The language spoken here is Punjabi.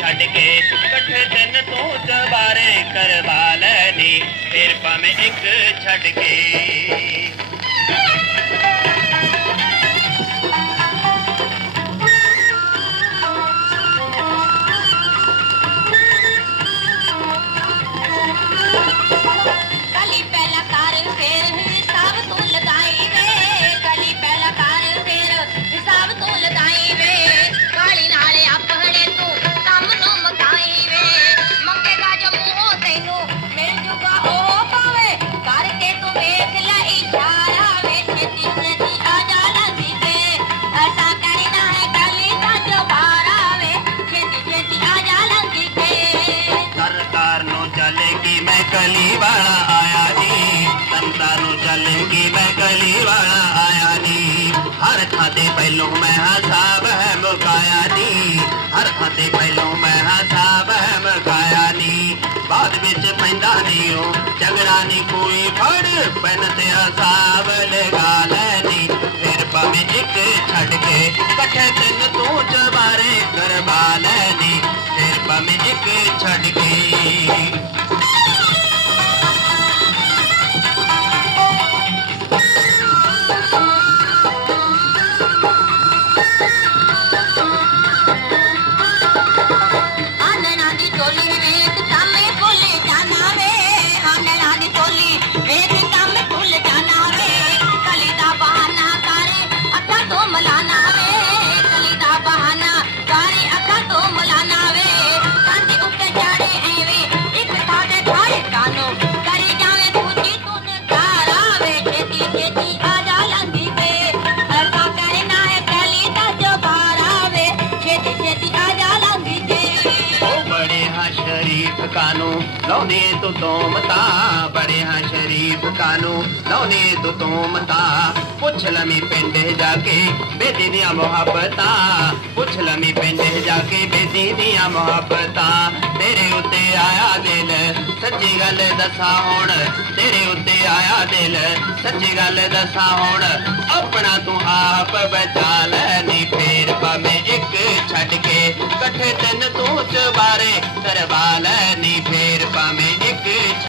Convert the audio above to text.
ਛੱਡ ਕੇ ਇਕੱਠੇ ਤਿੰਨ ਤੂੰ ਦੁਬਾਰੇ ਕਰਵਾ ਲੈਣੀ ਫੇਰ ਭਾਵੇਂ ਇੱਕ ਛੱਡ ਕੇ ਕਲੀ ਪਹਿਲਾ ਚੱਲੇਗੀ ਮੈਂ ਕਲੀ ਵਾਲਾ ਆਇਆ ਨੀ ਹਰ ਖਾਤੇ ਪਹਿਲੋਂ ਮੈਂ ਹਿਸਾਬ ਹੈ ਮੁਕਾਇਆ ਨੀ ਹਰ ਖਾਤੇ ਪਹਿਲੋਂ ਮੈਂ ਹਿਸਾਬ ਹੈ ਮੁਕਾਇਆ ਨੀ ਵਿੱਚ ਪੈਂਦਾ ਨਹੀਂ ਉਹ ਝਗੜਾ ਨਹੀਂ ਕੋਈ ਫੜ, ਪੈਨ ਤੇ ਹਸਾਬ ਲਗਾ ਲੈਣੀ ਫਿਰ ਭਾਵੇਂ ਇੱਕ ਛੱਡ ਕੇ ਇਕੱਠੇ ਤਿੰਨ ਤੂੰ ਚਵਾਰੇ ਕਰਵਾ ਲੈਣੀ ਫਿਰ ਭਾਵੇਂ ਇੱਕ ਛੱਡ ਕੇ ਸ਼ਰੀਫ ਕਾਨੂੰ ਲਾਉਨੇ ਤੂੰ ਤੋਮਤਾ ਬੜੇ ਹਾਂ ਸ਼ਰੀਫ ਕਾਨੂੰ ਲਾਉਨੇ ਤੂੰ ਤੋਮਤਾ ਪੁੱਛ ਲਮੀ ਪਿੰਡ ਜਾ ਕੇ ਬੇਦੀ ਦੀਆਂ ਮੁਹੱਬਤਾਂ ਪੁੱਛ ਲਮੀ ਪਿੰਡ ਜਾ ਕੇ ਬੇਦੀ ਦੀਆਂ ਮੁਹੱਬਤਾਂ ਤੇਰੇ ਉੱਤੇ ਆਇਆ ਦਿਲ ਸੱਚੀ ਗੱਲ ਦੱਸਾਂ ਹੁਣ ਤੇਰੇ ਉੱਤੇ ਆਇਆ ਦਿਲ ਸੱਚੀ ਗੱਲ ਦੱਸਾਂ ਹੁਣ ਆਪਣਾ ਤੂੰ ਆਪ ਬਚਾ ਲੈ ਨੀ ਫੇਰ ਭਾਵੇਂ ਇੱਕ ਛੱਡ कठे तन तूच बारे करबालनी